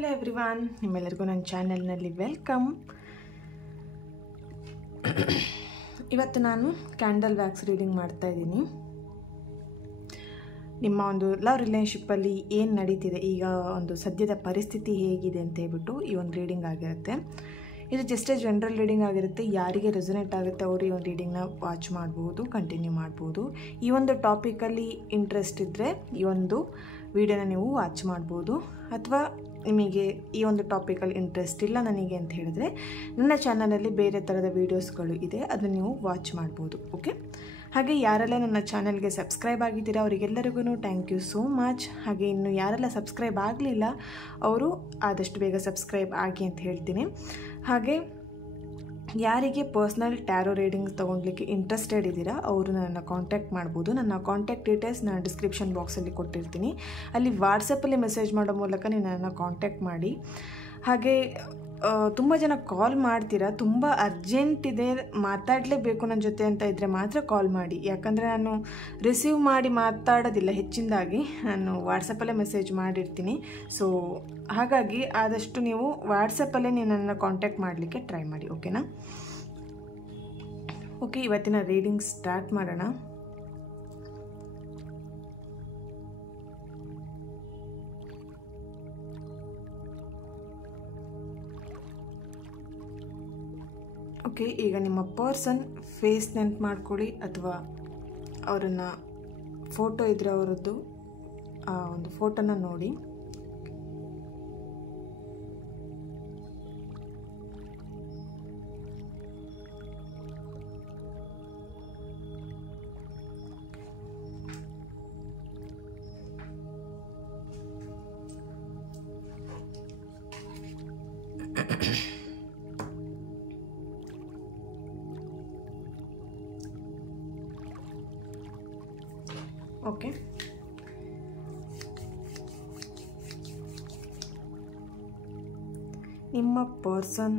Hello everyone, ನಿಮ್ಮೆಲ್ಲರಿಗೂ ನನ್ನ ಚಾನೆಲ್ನಲ್ಲಿ ವೆಲ್ಕಮ್. ಇವತ್ತು ನಾನು ಕ್ಯಾಂಡಲ್ ವ್ಯಾಕ್ಸ್ ರೀಡಿಂಗ್ ಮಾಡ್ತಾ ಇದ್ದೀನಿ. ನಿಮ್ಮ ಒಂದು ಲವ್ ರಿಲೇಶನ್ಶಿಪ್ಪಲ್ಲಿ ಏನು ನಡೀತಿದೆ, ಈಗ ಒಂದು ಸದ್ಯದ ಪರಿಸ್ಥಿತಿ ಹೇಗಿದೆ ಅಂತ ಹೇಳ್ಬಿಟ್ಟು ಈ ಒಂದು ರೀಡಿಂಗ್ ಆಗಿರುತ್ತೆ. ಇದು ಜಸ್ಟ್ ಜನರಲ್ ರೀಡಿಂಗ್ ಆಗಿರುತ್ತೆ. ಯಾರಿಗೆ ರೆಸೊನೇಟ್ ಆಗುತ್ತೆ ಅವರು ಈ ಒಂದು ರೀಡಿಂಗ್ನ ವಾಚ್ ಮಾಡ್ಬೋದು, ಕಂಟಿನ್ಯೂ ಮಾಡ್ಬೋದು. ಈ ಒಂದು ಟಾಪಿಕಲ್ಲಿ ಇಂಟ್ರೆಸ್ಟ್ ಇದ್ದರೆ ಈ ಒಂದು ವಿಡಿಯೋನ ನೀವು ವಾಚ್ ಮಾಡ್ಬೋದು. ಅಥವಾ ನಿಮಗೆ ಈ ಒಂದು ಟಾಪಿಕಲ್ಲಿ ಇಂಟ್ರೆಸ್ಟ್ ಇಲ್ಲ ನನಗೆ ಅಂತ ಹೇಳಿದ್ರೆ ನನ್ನ ಚಾನಲಲ್ಲಿ ಬೇರೆ ಥರದ ವೀಡಿಯೋಸ್ಗಳು ಇದೆ, ಅದನ್ನು ನೀವು ವಾಚ್ ಮಾಡ್ಬೋದು. ಓಕೆ, ಹಾಗೆ ಯಾರೆಲ್ಲ ನನ್ನ ಚಾನಲ್ಗೆ ಸಬ್ಸ್ಕ್ರೈಬ್ ಆಗಿದ್ದೀರಾ ಅವರಿಗೆಲ್ಲರಿಗೂ ಥ್ಯಾಂಕ್ ಯು ಸೋ ಮಚ್. ಹಾಗೆ ಇನ್ನು ಯಾರೆಲ್ಲ ಸಬ್ಸ್ಕ್ರೈಬ್ ಆಗಲಿಲ್ಲ ಅವರು ಆದಷ್ಟು ಬೇಗ ಸಬ್ಸ್ಕ್ರೈಬ್ ಆಗಿ ಅಂತ ಹೇಳ್ತೀನಿ. ಹಾಗೆ ಯಾರಿಗೆ ಪರ್ಸ್ನಲ್ ಟ್ಯಾರೋ ರೀಡಿಂಗ್ಸ್ ತೊಗೊಳ್ಲಿಕ್ಕೆ ಇಂಟ್ರೆಸ್ಟೆಡ್ ಇದ್ದೀರಾ ಅವರು ನನ್ನನ್ನು ಕಾಂಟ್ಯಾಕ್ಟ್ ಮಾಡ್ಬೋದು. ನನ್ನ ಕಾಂಟ್ಯಾಕ್ಟ್ ಡೀಟೇಲ್ಸ್ ನಾನು ಡಿಸ್ಕ್ರಿಪ್ಷನ್ ಬಾಕ್ಸಲ್ಲಿ ಕೊಟ್ಟಿರ್ತೀನಿ. ಅಲ್ಲಿ ವಾಟ್ಸಪ್ಪಲ್ಲಿ ಮೆಸೇಜ್ ಮಾಡೋ ಮೂಲಕ ನೀವು ನನ್ನನ್ನು ಕಾಂಟ್ಯಾಕ್ಟ್ ಮಾಡಿ. ಹಾಗೆ ತುಂಬ ಜನ ಕಾಲ್ ಮಾಡ್ತೀರಾ, ತುಂಬ ಅರ್ಜೆಂಟ್ ಇದೆ ಮಾತಾಡಲೇಬೇಕು ನನ್ನ ಜೊತೆ ಅಂತ ಇದ್ದರೆ ಮಾತ್ರ ಕಾಲ್ ಮಾಡಿ. ಯಾಕಂದರೆ ನಾನು ರಿಸೀವ್ ಮಾಡಿ ಮಾತಾಡೋದಿಲ್ಲ, ಹೆಚ್ಚಿನದಾಗಿ ನಾನು ವಾಟ್ಸಪ್ಪಲ್ಲೇ ಮೆಸೇಜ್ ಮಾಡಿರ್ತೀನಿ. ಸೊ ಹಾಗಾಗಿ ಆದಷ್ಟು ನೀವು ವಾಟ್ಸಪ್ಪಲ್ಲೇ ನೀವು ನನ್ನನ್ನು ಕಾಂಟ್ಯಾಕ್ಟ್ ಮಾಡಲಿಕ್ಕೆ ಟ್ರೈ ಮಾಡಿ. ಓಕೆನಾ? ಓಕೆ, ಇವತ್ತಿನ ರೀಡಿಂಗ್ ಸ್ಟಾರ್ಟ್ ಮಾಡೋಣ. ಓಕೆ, ಈಗ ನಿಮ್ಮ ಪರ್ಸನ್ ಫೇಸ್ ನೆನ್ಪು ಮಾಡ್ಕೊಳ್ಳಿ, ಅಥವಾ ಅವರನ್ನು ಫೋಟೋ ಇದ್ದರೆ ಅವರದ್ದು ಆ ಒಂದು ಫೋಟೋನ ನೋಡಿ. ಓಕೆ, ನಿಮ್ಮ ಪರ್ಸನ್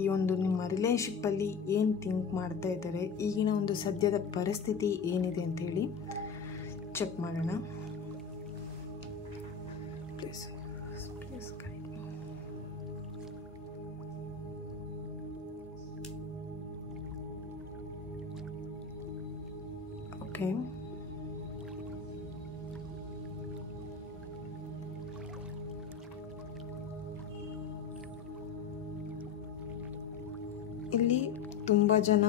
ಈ ಒಂದು ನಿಮ್ಮ ರಿಲೇಶನ್ಶಿಪ್ಪಲ್ಲಿ ಏನು ಥಿಂಕ್ ಮಾಡ್ತಾ ಇದ್ದಾರೆ, ಈಗಿನ ಒಂದು ಸದ್ಯದ ಪರಿಸ್ಥಿತಿ ಏನಿದೆ ಅಂಥೇಳಿ ಚೆಕ್ ಮಾಡೋಣ. ಓಕೆ, ಇಲ್ಲಿ ತುಂಬ ಜನ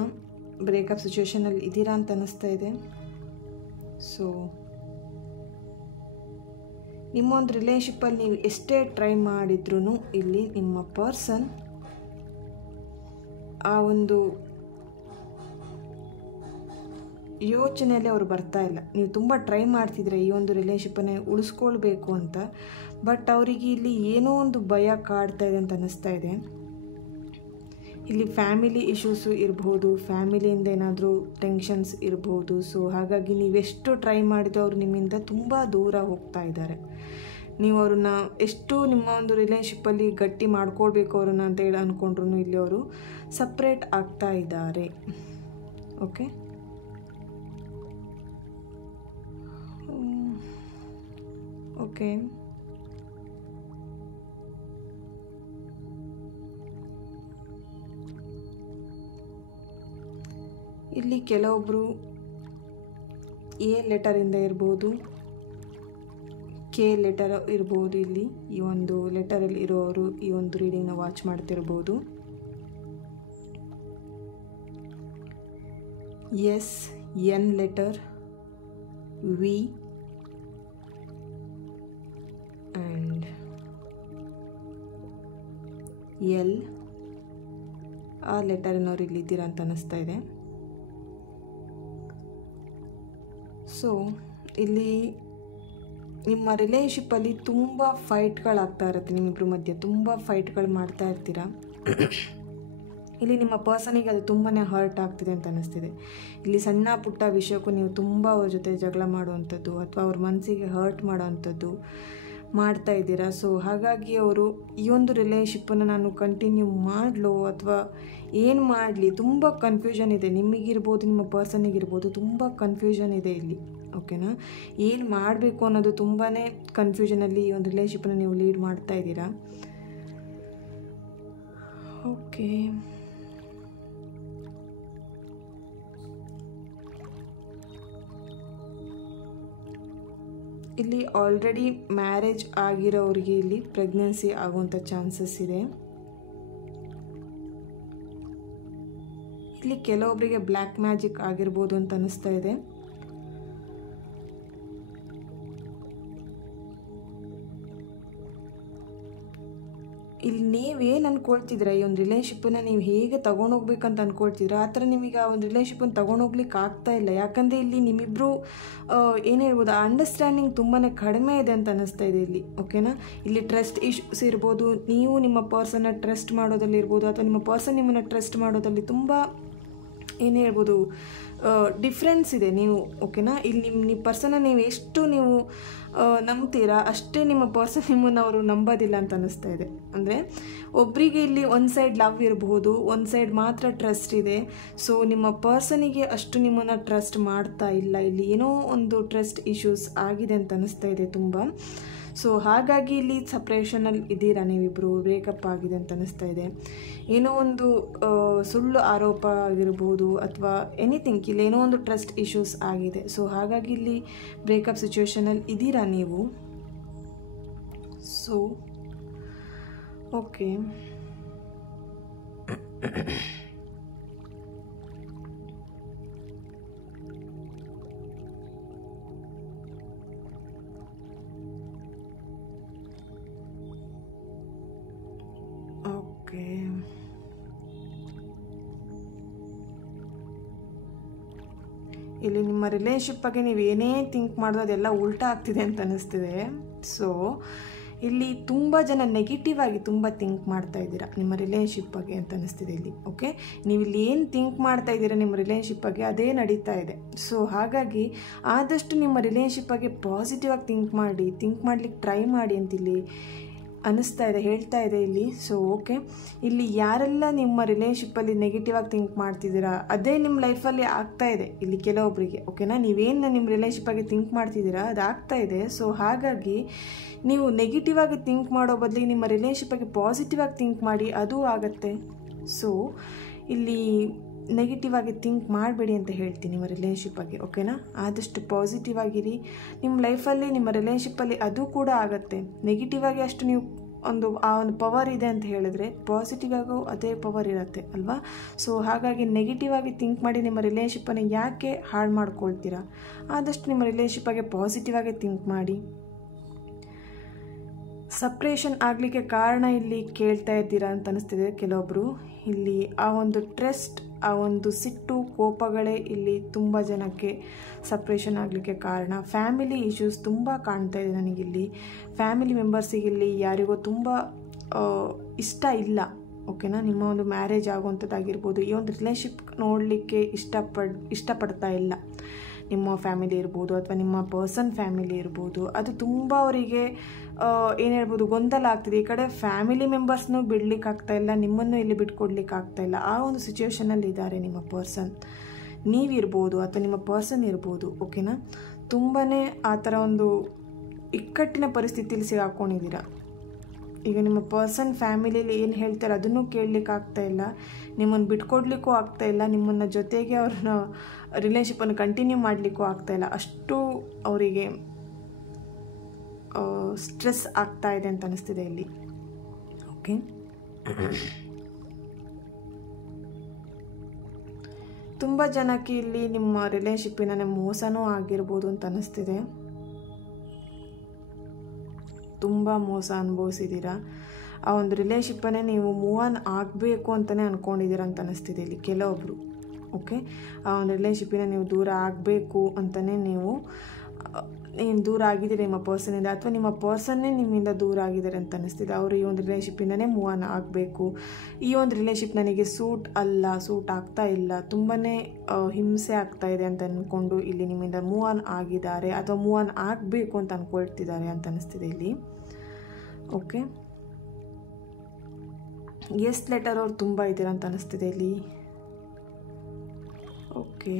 ಬ್ರೇಕಪ್ ಸಿಚುವೇಶನಲ್ಲಿ ಇದ್ದೀರಾ ಅಂತ ಅನ್ನಿಸ್ತಾ ಇದೆ. ಸೊ ನಿಮ್ಮ ಒಂದು ರಿಲೇಶನ್ಶಿಪ್ಪಲ್ಲಿ ನೀವು ಎಷ್ಟೇ ಟ್ರೈ ಮಾಡಿದ್ರೂ ಇಲ್ಲಿ ನಿಮ್ಮ ಪರ್ಸನ್ ಆ ಒಂದು ಯೋಚನೆಯಲ್ಲಿ ಅವರು ಬರ್ತಾ ಇಲ್ಲ. ನೀವು ತುಂಬ ಟ್ರೈ ಮಾಡ್ತಿದ್ರೆ ಈ ಒಂದು ರಿಲೇಶನ್ಶಿಪ್ಪನ್ನೇ ಉಳಿಸ್ಕೊಳ್ಬೇಕು ಅಂತ, ಬಟ್ ಅವರಿಗೆ ಇಲ್ಲಿ ಏನೋ ಒಂದು ಭಯ ಕಾಡ್ತಾ ಇದೆ ಅಂತ ಅನ್ನಿಸ್ತಾ ಇದೆ. ಇಲ್ಲಿ ಫ್ಯಾಮಿಲಿ ಇಶ್ಯೂಸು ಇರ್ಬೋದು, ಫ್ಯಾಮಿಲಿಯಿಂದ ಏನಾದರೂ ಟೆನ್ಷನ್ಸ್ ಇರ್ಬೋದು. ಸೊ ಹಾಗಾಗಿ ನೀವೆಷ್ಟು ಟ್ರೈ ಮಾಡಿದ್ರು ಅವರು ನಿಮ್ಮಿಂದ ತುಂಬ ದೂರ ಹೋಗ್ತಾ ಇದ್ದಾರೆ. ನೀವು ಅವ್ರನ್ನ ಎಷ್ಟು ನಿಮ್ಮ ಒಂದು ರಿಲೇಶನ್ಶಿಪ್ಪಲ್ಲಿ ಗಟ್ಟಿ ಮಾಡ್ಕೊಳ್ಬೇಕು ಅವ್ರನ್ನ ಅಂತ ಹೇಳಿ ಅಂದ್ಕೊಂಡ್ರು ಇಲ್ಲಿ ಅವರು ಸಪ್ರೇಟ್ ಆಗ್ತಾ ಇದ್ದಾರೆ. ಓಕೆ, ಓಕೆ, ಇಲ್ಲಿ ಕೆಲವೊಬ್ಬರು ಎ ಲೆಟರಿಂದ ಇರ್ಬೋದು, ಕೆ ಲೆಟರ್ ಇರ್ಬೋದು. ಇಲ್ಲಿ ಈ ಒಂದು ಲೆಟರಲ್ಲಿ ಇರೋರು ಈ ಒಂದು ರೀಡಿಂಗ್ನ ವಾಚ್ ಮಾಡ್ತಿರ್ಬೋದು. S, N letter, V and L ಆ ಲೆಟರಿನವ್ರು ಇಲ್ಲಿದ್ದೀರಾ ಅಂತ ಅನ್ನಿಸ್ತಾ ಇದೆ. ಸೊ ಇಲ್ಲಿ ನಿಮ್ಮ ರಿಲೇಶನ್ಶಿಪ್ಪಲ್ಲಿ ತುಂಬ ಫೈಟ್ಗಳಾಗ್ತಾ ಇರುತ್ತೆ, ನಿಮ್ಮಿಬ್ಬರ ಮಧ್ಯೆ ತುಂಬ ಫೈಟ್ಗಳು ಮಾಡ್ತಾ ಇರ್ತೀರ. ಇಲ್ಲಿ ನಿಮ್ಮ ಪರ್ಸನಿಗೆ ಅದು ತುಂಬಾ ಹರ್ಟ್ ಆಗ್ತಿದೆ ಅಂತ ಅನ್ನಿಸ್ತಿದೆ. ಇಲ್ಲಿ ಸಣ್ಣ ಪುಟ್ಟ ವಿಷಯಕ್ಕೂ ನೀವು ತುಂಬ ಅವ್ರ ಜೊತೆ ಜಗಳ ಮಾಡುವಂಥದ್ದು ಅಥವಾ ಅವ್ರ ಮನಸ್ಸಿಗೆ ಹರ್ಟ್ ಮಾಡೋವಂಥದ್ದು ಮಾಡ್ತಾ ಇದ್ದೀರಾ. ಸೊ ಹಾಗಾಗಿ ಅವರು ಈ ಒಂದು ರಿಲೇಶನ್ಶಿಪ್ಪನ್ನು ನಾನು ಕಂಟಿನ್ಯೂ ಮಾಡಲೋ ಅಥವಾ ಏನು ಮಾಡಲಿ, ತುಂಬ ಕನ್ಫ್ಯೂಷನ್ ಇದೆ. ನಿಮಗಿರ್ಬೋದು, ನಿಮ್ಮ ಪರ್ಸನಿಗಿರ್ಬೋದು, ತುಂಬ ಕನ್ಫ್ಯೂಷನ್ ಇದೆ ಇಲ್ಲಿ. ಓಕೆನಾ. ಏನು ಮಾಡಬೇಕು ಅನ್ನೋದು ತುಂಬಾ ಕನ್ಫ್ಯೂಷನಲ್ಲಿ ಈ ಒಂದು ರಿಲೇಷನ್ಶಿಪ್ಪನ್ನು ನೀವು ಲೀಡ್ ಮಾಡ್ತಾ ಇದ್ದೀರಾ. ಓಕೆ, ಇಲ್ಲಿ ಆಲ್ರೆಡಿ ಮ್ಯಾರೇಜ್ ಆಗಿರೋರಿಗೆ ಇಲ್ಲಿ ಪ್ರೆಗ್ನೆನ್ಸಿ ಆಗುವಂಥ ಚಾನ್ಸಸ್ ಇದೆ. ಇಲ್ಲಿ ಕೆಲವೊಬ್ಬರಿಗೆ ಬ್ಲ್ಯಾಕ್ ಮ್ಯಾಜಿಕ್ ಆಗಿರ್ಬೋದು ಅಂತ ಅನಿಸ್ತಾ ಇದೆ. ಇಲ್ಲಿ ನೀವೇನು ಅಂದ್ಕೊಳ್ತಿದ್ದೀರಾ, ಈ ಒಂದು ರಿಲೇಷನ್ಶಿಪ್ಪನ್ನು ನೀವು ಹೇಗೆ ತೊಗೊಂಡೋಗ್ಬೇಕಂತ ಅಂದ್ಕೊಳ್ತಿದ್ದೀರಾ, ಆ ಥರ ನಿಮಗೆ ಆ ಒಂದು ರಿಲೇಷನ್ಶಿಪ್ಪನ್ನು ತೊಗೊಂಡೋಗ್ಲಿಕ್ಕೆ ಆಗ್ತಾ ಇಲ್ಲ. ಯಾಕಂದರೆ ಇಲ್ಲಿ ನಿಮ್ಮಿಬ್ಬರು ಏನು ಹೇಳ್ಬೋದು, ಅಂಡರ್ಸ್ಟ್ಯಾಂಡಿಂಗ್ ತುಂಬಾ ಕಡಿಮೆ ಇದೆ ಅಂತ ಅನ್ನಿಸ್ತಾ ಇದೆ ಇಲ್ಲಿ. ಓಕೆನಾ. ಇಲ್ಲಿ ಟ್ರಸ್ಟ್ ಇಶ್ಯೂಸ್ ಇರ್ಬೋದು, ನೀವು ನಿಮ್ಮ ಪರ್ಸನ್ನ ಟ್ರಸ್ಟ್ ಮಾಡೋದಲ್ಲಿ ಇರ್ಬೋದು, ಅಥವಾ ನಿಮ್ಮ ಪರ್ಸನ್ ನಿಮ್ಮನ್ನು ಟ್ರಸ್ಟ್ ಮಾಡೋದಲ್ಲಿ ತುಂಬ ಏನು ಹೇಳ್ಬೋದು ಡಿಫ್ರೆನ್ಸ್ ಇದೆ. ನೀವು ಓಕೆನಾ. ಇಲ್ಲಿ ನಿಮ್ಮ ಪರ್ಸನ್ನ ನೀವು ಎಷ್ಟು ನೀವು ನಂಬ್ತೀರಾ ಅಷ್ಟೇ ನಿಮ್ಮ ಪರ್ಸನ್ ನಿಮ್ಮನ್ನು ಅವರು ನಂಬೋದಿಲ್ಲ ಅಂತ ಅನ್ನಿಸ್ತಾ ಇದೆ. ಅಂದರೆ ಒಬ್ಬರಿಗೆ ಇಲ್ಲಿ ಒಂದು ಸೈಡ್ ಲವ್ ಇರಬಹುದು, ಒಂದು ಸೈಡ್ ಮಾತ್ರ ಟ್ರಸ್ಟ್ ಇದೆ. ಸೊ ನಿಮ್ಮ ಪರ್ಸನಿಗೆ ಅಷ್ಟು ನಿಮ್ಮನ್ನು ಟ್ರಸ್ಟ್ ಮಾಡ್ತಾ ಇಲ್ಲ. ಇಲ್ಲಿ ಏನೋ ಒಂದು ಟ್ರಸ್ಟ್ ಇಶ್ಯೂಸ್ ಆಗಿದೆ ಅಂತ ಅನ್ನಿಸ್ತಾ ಇದೆ ತುಂಬ. ಸೊ ಹಾಗಾಗಿ ಇಲ್ಲಿ ಸಪ್ರೇಷನಲ್ಲಿ ಇದ್ದೀರಾ ನೀವಿಬ್ಬರು, ಬ್ರೇಕಪ್ ಆಗಿದೆ ಅಂತ ಅನ್ನಿಸ್ತಾ ಇದೆ. ಏನೋ ಒಂದು ಸುಳ್ಳು ಆರೋಪ ಆಗಿರ್ಬೋದು ಅಥವಾ ಎನಿಥಿಂಗ್, ಇಲ್ಲಿ ಏನೋ ಒಂದು ಟ್ರಸ್ಟ್ ಇಶ್ಯೂಸ್ ಆಗಿದೆ. ಸೊ ಹಾಗಾಗಿ ಇಲ್ಲಿ ಬ್ರೇಕಪ್ ಸಿಚುವೇಷನಲ್ಲಿ ಇದ್ದೀರಾ ನೀವು. ಸೊ ಓಕೆ, ಓಕೆ, ಇಲ್ಲಿ ನಿಮ್ಮ ರಿಲೇಷನ್ಶಿಪ್ ಬಗ್ಗೆ ನೀವು ಏನೇ ಥಿಂಕ್ ಮಾಡೋದು ಅದೆಲ್ಲ ಉಲ್ಟಾ ಆಗ್ತಿದೆ ಅಂತ ಅನ್ನಿಸ್ತಿದೆ. ಸೊ ಇಲ್ಲಿ ತುಂಬ ಜನ ನೆಗೆಟಿವ್ ಆಗಿ ತುಂಬ ಥಿಂಕ್ ಮಾಡ್ತಾ ಇದ್ದೀರಾ ನಿಮ್ಮ ರಿಲೇಷನ್ಶಿಪ್ ಬಗ್ಗೆ ಅಂತ ಅನ್ನಿಸ್ತಿದೆ ಇಲ್ಲಿ. ಓಕೆ, ನೀವು ಇಲ್ಲಿ ಏನು ಥಿಂಕ್ ಮಾಡ್ತಾ ಇದ್ದೀರಾ ನಿಮ್ಮ ರಿಲೇಷನ್ಶಿಪ್ ಬಗ್ಗೆ ಅದೇ ನಡೀತಾ ಇದೆ. ಸೊ ಹಾಗಾಗಿ ಆದಷ್ಟು ನಿಮ್ಮ ರಿಲೇಷನ್ಶಿಪ್ ಬಗ್ಗೆ ಪಾಸಿಟಿವ್ ಆಗಿ ಥಿಂಕ್ ಮಾಡಲಿಕ್ಕೆ ಟ್ರೈ ಮಾಡಿ ಅಂತಿಲ್ಲಿ ಅನ್ನಿಸ್ತಾ ಇದೆ, ಹೇಳ್ತಾ ಇದೆ ಇಲ್ಲಿ. ಸೊ ಓಕೆ, ಇಲ್ಲಿ ಯಾರೆಲ್ಲ ನಿಮ್ಮ ರಿಲೇಷನ್ಶಿಪ್ಪಲ್ಲಿ ನೆಗೆಟಿವ್ ಆಗಿ ಥಿಂಕ್ ಮಾಡ್ತಿದ್ದೀರಾ ಅದೇ ನಿಮ್ಮ ಲೈಫಲ್ಲಿ ಆಗ್ತಾ ಇದೆ ಇಲ್ಲಿ ಕೆಲವೊಬ್ಬರಿಗೆ. ಓಕೆನಾ, ನೀವೇನು ನಿಮ್ಮ ರಿಲೇಷನ್ಶಿಪ್ ಬಗ್ಗೆ ಥಿಂಕ್ ಮಾಡ್ತಿದ್ದೀರಾ ಅದು ಆಗ್ತಾ ಇದೆ. ಸೊ ಹಾಗಾಗಿ ನೀವು ನೆಗೆಟಿವ್ ಆಗಿ ಥಿಂಕ್ ಮಾಡೋ ಬದಲಿಗೆ ನಿಮ್ಮ ರಿಲೇಷನ್ಶಿಪ್ ಬಗ್ಗೆ ಪಾಸಿಟಿವ್ ಆಗಿ ಥಿಂಕ್ ಮಾಡಿ, ಅದು ಆಗುತ್ತೆ. ಸೊ ಇಲ್ಲಿ ನೆಗೆಟಿವ್ ಆಗಿ ಥಿಂಕ್ ಮಾಡಬೇಡಿ ಅಂತ ಹೇಳ್ತೀನಿ ನಿಮ್ಮ ರಿಲೇಷನ್ಶಿಪ್ ಬಗ್ಗೆ. ಓಕೆನಾ, ಆದಷ್ಟು ಪಾಸಿಟಿವ್ ಆಗಿರಿ. ನಿಮ್ಮ ಲೈಫಲ್ಲಿ ನಿಮ್ಮ ರಿಲೇಷನ್ಶಿಪ್ಪಲ್ಲಿ ಅದು ಕೂಡ ಆಗುತ್ತೆ. ನೆಗೆಟಿವ್ ಆಗಿ ಅಷ್ಟು ನೀವು ಆ ಒಂದು ಪವರ್ ಇದೆ ಅಂತ ಹೇಳಿದ್ರೆ ಪಾಸಿಟಿವ್ ಆಗೋ ಅದೇ ಪವರ್ ಇರುತ್ತೆ ಅಲ್ವಾ. ಸೊ ಹಾಗಾಗಿ ನೆಗೆಟಿವ್ ಆಗಿ ಥಿಂಕ್ ಮಾಡಿ ನಿಮ್ಮ ರಿಲೇಷನ್ಶಿಪ್ಪನ್ನು ಯಾಕೆ ಹಾಳು ಮಾಡ್ಕೊಳ್ತೀರಾ. ಆದಷ್ಟು ನಿಮ್ಮ ರಿಲೇಷನ್ಶಿಪ್ ಬಗ್ಗೆ ಪಾಸಿಟಿವ್ ಆಗಿ ಥಿಂಕ್ ಮಾಡಿ. ಸಪ್ರೇಷನ್ ಆಗಲಿಕ್ಕೆ ಕಾರಣ ಇಲ್ಲಿ ಕೇಳ್ತಾ ಇದ್ದೀರಾ ಅಂತ ಅನಿಸ್ತಿದೆ ಕೆಲವೊಬ್ಬರು. ಇಲ್ಲಿ ಆ ಒಂದು ಟ್ರಸ್ಟ್, ಆ ಒಂದು ಸಿಟ್ಟು, ಕೋಪಗಳೇ ಇಲ್ಲಿ ತುಂಬ ಜನಕ್ಕೆ ಸಪ್ರೇಷನ್ ಆಗಲಿಕ್ಕೆ ಕಾರಣ. ಫ್ಯಾಮಿಲಿ ಇಶ್ಯೂಸ್ ತುಂಬ ಕಾಣ್ತಾ ಇದೆ ನನಗಿಲ್ಲಿ. ಫ್ಯಾಮಿಲಿ ಮೆಂಬರ್ಸಿಗೆ ಇಲ್ಲಿ ಯಾರಿಗೋ ತುಂಬ ಇಷ್ಟ ಇಲ್ಲ. ಓಕೆನಾ, ನಿಮ್ಮ ಒಂದು ಮ್ಯಾರೇಜ್ ಆಗುವಂಥದ್ದಾಗಿರ್ಬೋದು, ಈ ಒಂದು ರಿಲೇಷನ್ಶಿಪ್ ನೋಡಲಿಕ್ಕೆ ಇಷ್ಟಪಡ್ತಾ ಇಲ್ಲ. ನಿಮ್ಮ ಫ್ಯಾಮಿಲಿ ಇರ್ಬೋದು ಅಥವಾ ನಿಮ್ಮ ಪರ್ಸನ್ ಫ್ಯಾಮಿಲಿ ಇರ್ಬೋದು, ಅದು ತುಂಬ ಅವರಿಗೆ ಏನು ಹೇಳ್ಬೋದು ಗೊಂದಲ ಆಗ್ತಿದೆ. ಈ ಕಡೆ ಫ್ಯಾಮಿಲಿ ಮೆಂಬರ್ಸ್ನೂ ಬಿಡ್ಲಿಕ್ಕೆ ಆಗ್ತಾ ಇಲ್ಲ, ನಿಮ್ಮನ್ನು ಇಲ್ಲಿ ಬಿಟ್ಕೊಡ್ಲಿಕ್ಕೆ ಆಗ್ತಾ ಇಲ್ಲ. ಆ ಒಂದು ಸಿಚುವೇಷನಲ್ಲಿ ಇದ್ದಾರೆ ನಿಮ್ಮ ಪರ್ಸನ್. ನೀವಿರ್ಬೋದು ಅಥವಾ ನಿಮ್ಮ ಪರ್ಸನ್ ಇರ್ಬೋದು. ಓಕೆನಾ, ತುಂಬಾ ಆ ಥರ ಒಂದು ಇಕ್ಕಟ್ಟಿನ ಪರಿಸ್ಥಿತಿಯಲ್ಲಿ ಸಿಗಾಕೊಂಡಿದ್ದೀರಾ. ಈಗ ನಿಮ್ಮ ಪರ್ಸನ್ ಫ್ಯಾಮಿಲಿಯಲ್ಲಿ ಏನು ಹೇಳ್ತಾರೆ ಅದನ್ನು ಕೇಳಲಿಕ್ಕೆ ಆಗ್ತಾ ಇಲ್ಲ, ನಿಮ್ಮನ್ನು ಬಿಟ್ಕೊಡ್ಲಿಕ್ಕೂ ಆಗ್ತಾ ಇಲ್ಲ, ನಿಮ್ಮನ್ನು ಜೊತೆಗೆ ಅವ್ರನ್ನ ರಿಲೇಷನ್ಶಿಪ್ಪನ್ನು ಕಂಟಿನ್ಯೂ ಮಾಡಲಿಕ್ಕೂ ಆಗ್ತಾ ಇಲ್ಲ. ಅಷ್ಟು ಅವರಿಗೆ ಸ್ಟ್ರೆಸ್ ಆಗ್ತಾ ಇದೆ ಅಂತ ಅನಿಸ್ತಿದೆ ಇಲ್ಲಿ. ಓಕೆ, ತುಂಬ ಜನಕ್ಕೆ ಇಲ್ಲಿ ನಿಮ್ಮ ರಿಲೇಷನ್ಶಿಪ್ಪಿನ ಮೋಸನೂ ಆಗಿರ್ಬೋದು ಅಂತ ಅನ್ನಿಸ್ತಿದೆ. ತುಂಬ ಮೋಸ ಅನುಭವಿಸಿದ್ದೀರಾ. ಆ ಒಂದು ರಿಲೇಷನ್ಶಿಪ್ಪನ್ನೇ ನೀವು ಮೂವ್ ಆನ್ ಆಗಬೇಕು ಅಂತಲೇ ಅಂದ್ಕೊಂಡಿದ್ದೀರಾ ಅಂತ ಅನ್ನಿಸ್ತಿದೆ ಇಲ್ಲಿ ಕೆಲವೊಬ್ಬರು. ಓಕೆ, ಆ ಒಂದು ರಿಲೇಷನ್ಶಿಪ್ಪಿನ ನೀವು ದೂರ ಆಗಬೇಕು ಅಂತಲೇ ನೀವು ದೂರ ಆಗಿದ್ದೀರಿ ನಿಮ್ಮ ಪರ್ಸನಿಂದ, ಅಥವಾ ನಿಮ್ಮ ಪರ್ಸನ್ನೇ ನಿಮ್ಮಿಂದ ದೂರ ಆಗಿದ್ದಾರೆ ಅಂತ ಅನ್ನಿಸ್ತಿದೆ. ಅವರು ಈ ಒಂದು ರಿಲೇಷನ್ಶಿಪ್ಪಿಂದನೇ ಮೂವ್ ಆನ್ ಆಗಬೇಕು. ಈ ಒಂದು ರಿಲೇಷನ್ಶಿಪ್ ನನಗೆ ಸೂಟ್ ಆಗ್ತಾ ಇಲ್ಲ, ತುಂಬಾ ಹಿಂಸೆ ಆಗ್ತಾ ಇದೆ ಅಂತ ಅಂದ್ಕೊಂಡು ಇಲ್ಲಿ ನಿಮ್ಮಿಂದ ಮೂವ್ ಆನ್ ಆಗಿದ್ದಾರೆ ಅಥವಾ ಮೂವ್ ಆನ್ ಆಗಬೇಕು ಅಂತ ಅಂದ್ಕೊಳ್ತಿದ್ದಾರೆ ಅಂತ ಅನ್ನಿಸ್ತಿದೆ ಇಲ್ಲಿ. ಓಕೆ, ಎಸ್ ಲೆಟರ್ ಅವ್ರು ತುಂಬ ಇದ್ದೀರಾ ಅಂತ ಅನ್ನಿಸ್ತಿದೆ ಇಲ್ಲಿ. ಓಕೆ,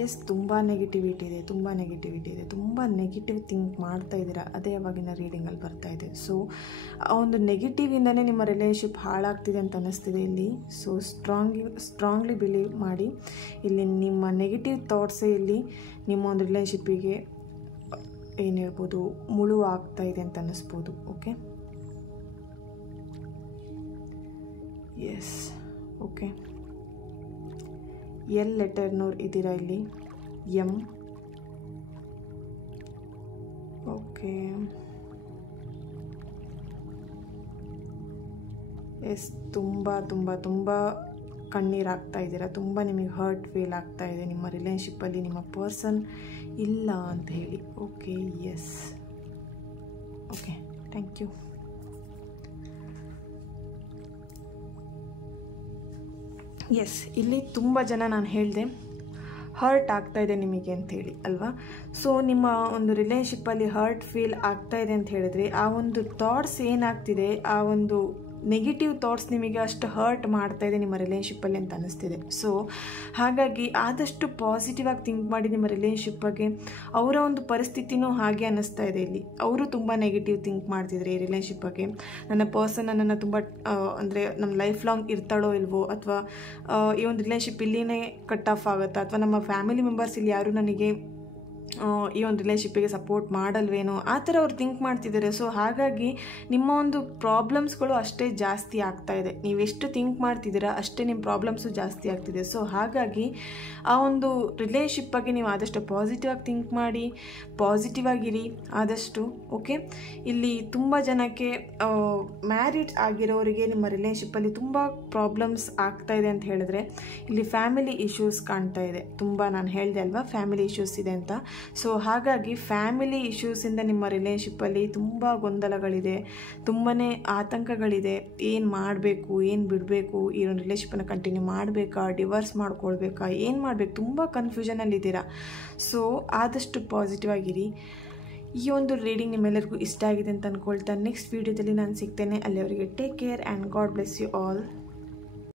ಎಸ್, ತುಂಬ ನೆಗೆಟಿವಿಟಿ ಇದೆ, ತುಂಬ ನೆಗೆಟಿವ್ ಥಿಂಕ್ ಮಾಡ್ತಾ ಇದ್ದೀರಾ, ಅದೇ ಅವಾಗಿನ ರೀಡಿಂಗಲ್ಲಿ ಬರ್ತಾ ಇದೆ. ಸೊ ಆ ಒಂದು ನೆಗೆಟಿವಿಂದನೇ ನಿಮ್ಮ ರಿಲೇಷನ್ಶಿಪ್ ಹಾಳಾಗ್ತಿದೆ ಅಂತ ಅನ್ನಿಸ್ತಿದೆ ಇಲ್ಲಿ. ಸೊ ಸ್ಟ್ರಾಂಗ್ಲಿ ಬಿಲೀವ್ ಮಾಡಿ, ಇಲ್ಲಿ ನಿಮ್ಮ ನೆಗೆಟಿವ್ ಥಾಟ್ಸೇ ಇಲ್ಲಿ ನಿಮ್ಮ ಒಂದು ರಿಲೇಷನ್ಶಿಪ್ಪಿಗೆ ಏನು ಹೇಳ್ಬೋದು, ಮುಳು ಆಗ್ತಾ ಇದೆ ಅಂತ ಅನ್ನಿಸ್ಬೋದು. Okay, S, okay. ಎಲ್ ಲೆಟರ್ನವ್ರು ಇದ್ದೀರಾ ಇಲ್ಲಿ, ಎಮ್. ಓಕೆ, ಎಸ್, ತುಂಬ ಕಣ್ಣೀರಾಗ್ತಾ ಇದ್ದೀರಾ, ತುಂಬ ನಿಮಗೆ ಹರ್ಟ್ ಫೀಲ್ ಆಗ್ತಾ ಇದೆ ನಿಮ್ಮ ರಿಲೇಷನ್ಶಿಪ್ಪಲ್ಲಿ ನಿಮ್ಮ ಪರ್ಸನ್ ಇಲ್ಲ ಅಂತ ಹೇಳಿ. Okay, S, okay, thank you. Yes, ಇಲ್ಲಿ ತುಂಬ ಜನ ನಾನು ಹೇಳಿದೆ ಹರ್ಟ್ ಆಗ್ತಾಯಿದೆ ನಿಮಗೆ ಅಂಥೇಳಿ ಅಲ್ವಾ. ಸೊ ನಿಮ್ಮ ಒಂದು ರಿಲೇಷನ್ಶಿಪ್ಪಲ್ಲಿ ಹರ್ಟ್ ಫೀಲ್ ಆಗ್ತಾಯಿದೆ ಅಂತ ಹೇಳಿದ್ರೆ ಆ ಒಂದು ಥಾಟ್ಸ್ ಏನಾಗ್ತಿದೆ, ಆ ಒಂದು ನೆಗೆಟಿವ್ ಥಾಟ್ಸ್ ನಿಮಗೆ ಅಷ್ಟು ಹರ್ಟ್ ಮಾಡ್ತಾಯಿದೆ ನಿಮ್ಮ ರಿಲೇಷನ್ಶಿಪ್ಪಲ್ಲಿ ಅಂತ ಅನ್ನಿಸ್ತಿದೆ. ಸೊ ಹಾಗಾಗಿ ಆದಷ್ಟು ಪಾಸಿಟಿವ್ ಆಗಿ ಥಿಂಕ್ ಮಾಡಿ ನಿಮ್ಮ ರಿಲೇಷನ್ಶಿಪ್ ಬಗ್ಗೆ. ಅವರ ಒಂದು ಪರಿಸ್ಥಿತಿನೂ ಹಾಗೆ ಅನ್ನಿಸ್ತಾ ಇದೆ ಇಲ್ಲಿ, ಅವರು ತುಂಬ ನೆಗೆಟಿವ್ ಥಿಂಕ್ ಮಾಡ್ತಿದ್ದಾರೆ ಈ ರಿಲೇಷನ್ಶಿಪ್ ಬಗ್ಗೆ. ನನ್ನ ಪರ್ಸನ್ ನನ್ನನ್ನು ತುಂಬ ಅಂದರೆ ನಮ್ಮ ಲೈಫ್ ಲಾಂಗ್ ಇರ್ತಾಳೋ ಇಲ್ವೋ, ಅಥವಾ ಈ ಒಂದು ರಿಲೇಷನ್ಶಿಪ್ ಇಲ್ಲಿನೇ ಕಟ್ ಆಫ್ ಆಗುತ್ತಾ, ಅಥವಾ ನಮ್ಮ ಫ್ಯಾಮಿಲಿ ಮೆಂಬರ್ಸ್ ಇಲ್ಲಿ ಯಾರು ನನಗೆ ಈ ಒಂದು ರಿಲೇಷನ್ಶಿಪ್ಪಿಗೆ ಸಪೋರ್ಟ್ ಮಾಡಲ್ವೇನೋ, ಆ ಥರ ಅವ್ರು ಥಿಂಕ್ ಮಾಡ್ತಿದ್ದಾರೆ. ಸೊ ಹಾಗಾಗಿ ನಿಮ್ಮ ಒಂದು ಪ್ರಾಬ್ಲಮ್ಸ್ಗಳು ಅಷ್ಟೇ ಜಾಸ್ತಿ ಆಗ್ತಾ ಇದೆ. ನೀವೆಷ್ಟು ಥಿಂಕ್ ಮಾಡ್ತಿದ್ದೀರಾ ಅಷ್ಟೇ ನಿಮ್ಮ ಪ್ರಾಬ್ಲಮ್ಸು ಜಾಸ್ತಿ ಆಗ್ತಿದೆ. ಸೊ ಹಾಗಾಗಿ ಆ ಒಂದು ರಿಲೇಷನ್ಶಿಪ್ ಬಗ್ಗೆ ನೀವು ಆದಷ್ಟು ಪಾಸಿಟಿವ್ ಆಗಿ ಥಿಂಕ್ ಮಾಡಿ, ಪಾಸಿಟಿವ್ ಆಗಿರಿ ಆದಷ್ಟು. ಓಕೆ, ಇಲ್ಲಿ ತುಂಬ ಜನಕ್ಕೆ ಮ್ಯಾರಿಡ್ ಆಗಿರೋರಿಗೆ ನಿಮ್ಮ ರಿಲೇಷನ್ಶಿಪ್ಪಲ್ಲಿ ತುಂಬ ಪ್ರಾಬ್ಲಮ್ಸ್ ಆಗ್ತಾ ಇದೆ ಅಂತ ಹೇಳಿದ್ರೆ ಇಲ್ಲಿ ಫ್ಯಾಮಿಲಿ ಇಶ್ಯೂಸ್ ಕಾಣ್ತಾ ಇದೆ. ತುಂಬ ನಾನು ಹೇಳಿದೆ ಅಲ್ವಾ ಫ್ಯಾಮಿಲಿ ಇಶ್ಯೂಸ್ ಇದೆ ಅಂತ. ಸೊ ಹಾಗಾಗಿ ಫ್ಯಾಮಿಲಿ ಇಶ್ಯೂಸಿಂದ ನಿಮ್ಮ ರಿಲೇಷನ್ಶಿಪ್ಪಲ್ಲಿ ತುಂಬ ಗೊಂದಲಗಳಿದೆ, ತುಂಬಾ ಆತಂಕಗಳಿದೆ. ಏನು ಮಾಡಬೇಕು, ಏನು ಬಿಡಬೇಕು, ಈ ಒಂದು ರಿಲೇಷನ್ಶಿಪ್ಪನ್ನು ಕಂಟಿನ್ಯೂ ಮಾಡಬೇಕಾ, ಡಿವೋರ್ಸ್ ಮಾಡ್ಕೊಳ್ಬೇಕಾ, ಏನು ಮಾಡಬೇಕು, ತುಂಬ ಕನ್ಫ್ಯೂಷನಲ್ಲಿದ್ದೀರಾ. ಸೊ ಆದಷ್ಟು ಪಾಸಿಟಿವ್ ಆಗಿರಿ. ಈ ಒಂದು ರೀಡಿಂಗ್ ನಿಮ್ಮೆಲ್ಲರಿಗೂ ಇಷ್ಟ ಆಗಿದೆ ಅಂತ ಅಂದ್ಕೊಳ್ತಾ ನೆಕ್ಸ್ಟ್ ವೀಡಿಯೋದಲ್ಲಿ ನಾನು ಸಿಗ್ತೇನೆ. ಅಲ್ಲಿವರೆಗೆ take care and God bless you all.